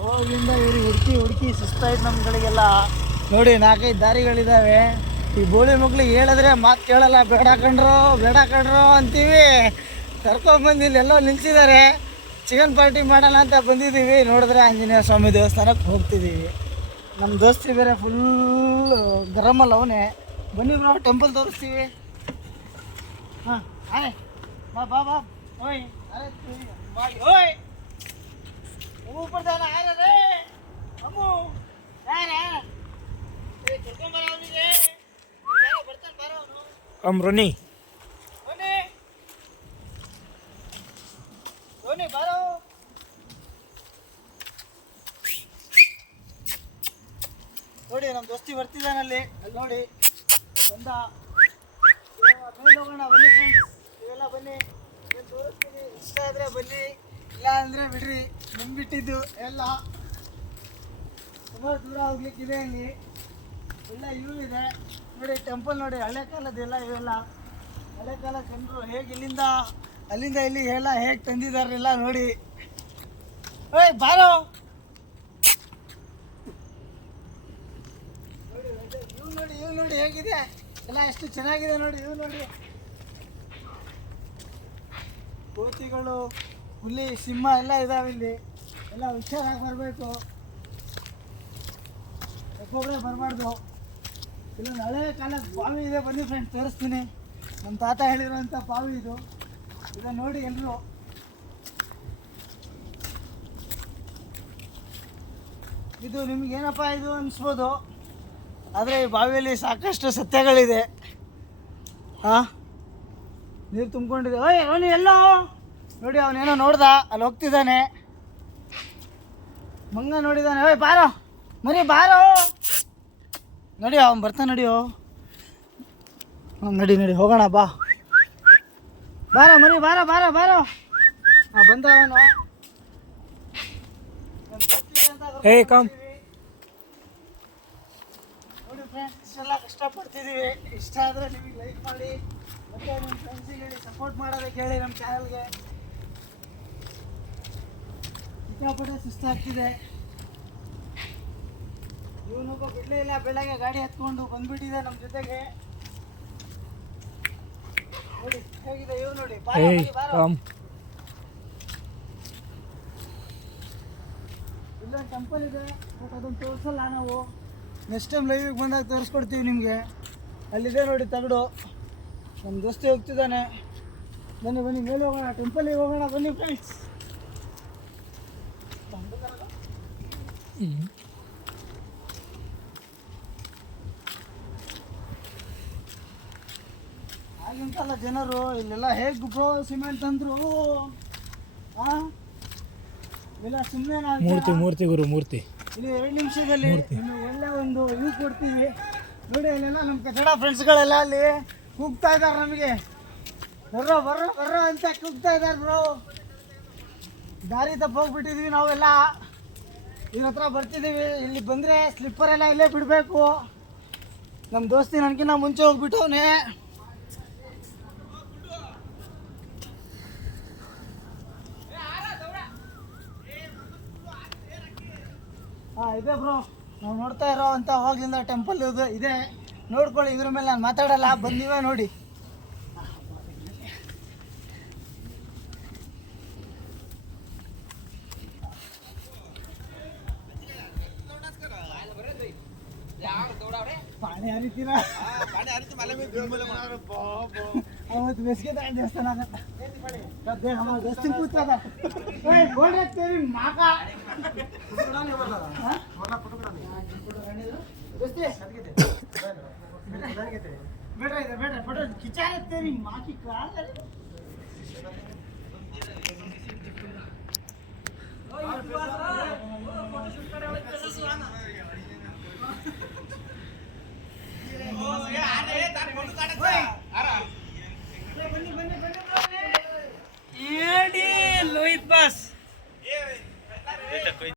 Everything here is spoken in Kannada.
ಅವಾಗಿಂದ ಇವ್ರಿಗೆ ಹುಡುಕಿ ಹುಡುಕಿ ಸುಸ್ತಾಯ್ತು ನಮ್ಗಳಿಗೆಲ್ಲ. ನೋಡಿ, ನಾಲ್ಕೈದು ದಾರಿಗಳಿದಾವೆ. ಈ ಬೋಳಿ ಮಕ್ಳಿಗೆ ಹೇಳಿದ್ರೆ ಮಾತು ಕೇಳಲ್ಲ. ಬೇಡ ಕಂಡ್ರು ಬೇಡ ಕಂಡ್ರು ಅಂತೀವಿ. ಕರ್ಕೊಂಡ್ಬಂದು ಇಲ್ಲೆಲ್ಲೋ ನಿಲ್ಸಿದ್ದಾರೆ ಚಿಕನ್ ಪಾರ್ಟಿ ಮಾಡೋಣ ಅಂತ ಬಂದಿದ್ದೀವಿ. ನೋಡಿದ್ರೆ ಆಂಜನೇಯ ಸ್ವಾಮಿ ದೇವಸ್ಥಾನಕ್ಕೆ ಹೋಗ್ತಿದ್ದೀವಿ. ನಮ್ಮ ದೋಸ್ತಿ ಬೇರೆ ಫುಲ್ ಗರಮಲ್ಲ ಅವನೇ. ಬನ್ನಿ ಬ್ರೋ ಟೆಂಪಲ್ ತೋರಿಸ್ತೀವಿ. ಹಾ ಹಾಯ ಮಾ ಬಾ ಬಾ. ಓಯ್. ಅರೆ ಮಾಯಿ ಓಯ್. اوپر ಏನನ್ನ ಆರೆ ರೇ ಅम्मू ಏ ರೇ ಏ ಚೊಕ್ಕ ಮಾರಾವ್ ನೀ ರೇ ಇಡಲೇ ನೋಡಿ ನಮ್ಮ ದೋಸ್ತಿ ಬರ್ತಿದ್ದಾನಲ್ಲಿ ಅಲ್ಲಿ ನೋಡಿ. ಬಂದ. ಹೋಗೋಣ ಬನ್ನಿ ಫ್ರೆಂಡ್ಸ್ ಇವೆಲ್ಲ ಬನ್ನಿ. ಏನ್ ತೋರಿಸ್ತೀನಿ? ಇಷ್ಟ ಆದ್ರೆ ಬನ್ನಿ. ಇಲ್ಲ ಅಂದ್ರೆ ಬಿಡ್ರಿ. ನಿಮ್ ಬಿಟ್ಟಿದ್ದು ಎಲ್ಲ. ತುಂಬ ದೂರ ಹೋಗ್ಲಿಕ್ಕಿದೆ ಅಲ್ಲಿ. ಎಲ್ಲ ಇವು ಇದೆ. ನೋಡಿ ಟೆಂಪಲ್ ನೋಡಿ, ಹಳೆ ಕಾಲದೆಲ್ಲ ಇವೆಲ್ಲ. ಹಳೆ ಕಾಲ ಜನರು ಹೇಗೆ ಇಲ್ಲಿಂದ, ಅಲ್ಲಿಂದ ಇಲ್ಲಿ ಎಲ್ಲ ಹೇಗೆ ತಂದಿದಾರೆಲ್ಲ ನೋಡಿ. ಓಯ್ ಬಾರೋ. ಇವ್ ನೋಡಿ ಇವ್ ನೋಡಿ ಹೇಗಿದೆ? ಎಲ್ಲ ಎಷ್ಟು ಚೆನ್ನಾಗಿದೆ ನೋಡಿ, ಇದು ನೋಡಿ. ಕೋತಿಗಳು, ಹುಲಿ, ಸಿಂಹ ಎಲ್ಲ ಇದಾವೆ ಇಲ್ಲಿ. ಎಲ್ಲ ಹುಷಾರಾಗಿ ಬರಬೇಕು. ಒಬ್ಬೊಬ್ಬರೇ ಬರಬಾರ್ದು. ಇಲ್ಲೊಂದು ಹಳೆ ಕಾಲದ ಬಾವಿ ಇದೆ ಬನ್ನಿ ಫ್ರೆಂಡ್ ತೋರಿಸ್ತೀನಿ. ನಮ್ಮ ತಾತ ಹೇಳಿರೋಂಥ ಬಾವಿ ಇದು. ಇದನ್ನು ನೋಡಿ ಎಲ್ಲರೂ ಇದು ನಿಮ್ಗೆ ಏನಪ್ಪ ಇದು ಅನಿಸ್ಬೋದು? ಆದರೆ ಈ ಬಾವಿಯಲ್ಲಿ ಸಾಕಷ್ಟು ಸತ್ಯಗಳಿದೆ. ಹಾಂ ನೀರು ತುಂಬಿಕೊಂಡಿದೆ. ಓಯ್ ಅವನು ಎಲ್ಲೋ? ನೋಡಿ, ಅವನೇನೋ ನೋಡ್ದ. ಅಲ್ಲಿ ಹೋಗ್ತಿದ್ದಾನೆ. ಮಂಗ ನೋಡಿದಾನೆ. ಓಯ್, ಬಾರೋ. ಮರಿ, ಬಾರೋ. ನಡಿ, ಅವನು ಬರ್ತಾನೆ ನಡಿಯೋ ಓ. ನಡಿ ನಡಿ, ಹೋಗೋಣ, ಬಾ. ಬಾರೋ, ಮರಿ, ಬಾರೋ ಬಾರೋ ಬಾರೋ. ಹಾಂ ಬಂದ ಅವನು. ಏ, ಕಮ್. ನೋಡಿ ಫ್ರೆಂಡ್ಸ್ ಇಷ್ಟೆಲ್ಲ ಕಷ್ಟಪಡ್ತಿದ್ದೀವಿ ಇಷ್ಟ ಆದರೆ ನಿಮಗೆ ಲೈಕ್ ಮಾಡಿ. ಮತ್ತೆ ನಿಮ್ಮ ಫ್ರೆಂಡ್ಸಿಗೆ ಹೇಳಿ ಸಪೋರ್ಟ್ ಮಾಡೋದಕ್ಕೆ ಹೇಳಿ ನಮ್ಮ ಚಾನಲ್ಗೆ ಸಿಕ್ಕಾಪಟ್ಟೆ ಸುಸ್ತಾಗ್ತಿದೆ ಬಿಡಲೇ ಇಲ್ಲ ಬೆಳಗ್ಗೆ ಗಾಡಿ ಹತ್ಕೊಂಡು ಬಂದ್ಬಿಟ್ಟಿದೆ ನಮ್ಮ ಜೊತೆಗೆ. ನೋಡಿ ಹೇಗಿದೆ ಇವ್ ನೋಡಿ. ಇಲ್ಲೊಂದು ಟೆಂಪಲ್ ಇದೆ ಬಟ್ ಅದನ್ನು ತೋರಿಸಲ್ಲ ನಾವು. ನೆಕ್ಸ್ಟ್ ಟೈಮ್ ಲೈವಿಗೆ ಬಂದಾಗ ತೋರಿಸ್ಕೊಡ್ತೀವಿ ನಿಮಗೆ. ಅಲ್ಲಿದೆ ನೋಡಿ ತಗಡು. ನಮ್ಮ ದೋಸ್ತಿ ಹೋಗ್ತಿದ್ದಾನೆ. ಬನ್ನಿ ಬನ್ನಿ, ಮೇಲೆ ಹೋಗೋಣ ಟೆಂಪಲಿಗೆ ಹೋಗೋಣ, ಬನ್ನಿ ಫ್ರೆಂಡ್ಸ್ ಆಗಿನ ಕಾಲ ಜನರು, ಇಲ್ಲೆಲ್ಲ ಹೇಗೆ ಬ್ರೋ ಸಿಮೆಂಟ್ ತಂದ್ರು ಹಾಂ ಇಲ್ಲ ಸುಮ್ಮನೆ ಮೂರ್ತಿ ಮೂರ್ತಿ ಗುರು, ಮೂರ್ತಿ. ಇಲ್ಲಿ ಎರಡು ನಿಮಿಷದಲ್ಲಿ ನಿಮಗೆ ಒಳ್ಳೆ ಒಂದು ವ್ಯೂ ಕೊಡ್ತೀವಿ. ನೋಡಿ ಅಲ್ಲೆಲ್ಲ ನಮ್ಮ ಕನ್ನಡ ಫ್ರೆಂಡ್ಸ್ಗಳೆಲ್ಲ ಅಲ್ಲಿ ಕೂಗ್ತಾ ಇದ್ದಾರೆ ನಮಗೆ. ಬರ್ರೋ ಬರ್ರೋ ಬರ್ರೋ ಅಂತ ಕೂಗ್ತಾ ಇದ್ದಾರೆ ಬ್ರೋ ದಾರಿ ತಪ್ಪ ಹೋಗ್ಬಿಟ್ಟಿದ್ವಿ ನಾವೆಲ್ಲ. ಇವ್ರ ಹತ್ರ ಬರ್ತಿದ್ದೀವಿ ಇಲ್ಲಿ ಬಂದರೆ ಸ್ಲಿಪ್ಪರ್ ಎಲ್ಲ ಇಲ್ಲೇ ಬಿಡಬೇಕು. ನಮ್ಮ ದೋಸ್ತಿ ನನಗಿನ್ನ ಮುಂಚೆ ಹೋಗ್ಬಿಟ್ಟವನೇ. ಇದೆ ಬ್ರೋ ನಾವು ನೋಡ್ತಾ ಇರೋ ಅಂತ ಹೋಗ್ಲಿಂದ ಟೆಂಪಲ್ ಇದು ಇದೆ. ನೋಡ್ಕೊಳ್ಳಿ ಇದ್ರ ಮೇಲೆ ನಾನು ಮಾತಾಡಲ್ಲ ಬಂದು ನೀವೇ ನೋಡಿ. ಪಾಣಿ ಹರಿತೀರಾ? ಅವತ್ತು ಬೇಸಿಗೆ ತಾಯಿ ದೇವಸ್ಥಾನ ಕೂತದ? ಏಯ್ ಗೋಲ್ಡ್ ತೇರಿ ಮಾಕ? ಬೇಡ ಇದೆ ಬೇಡ ಫೋಟೋ ಖಿಚಾಯ ತೇರಿ ಮಾಕಿ ಕಾಲ್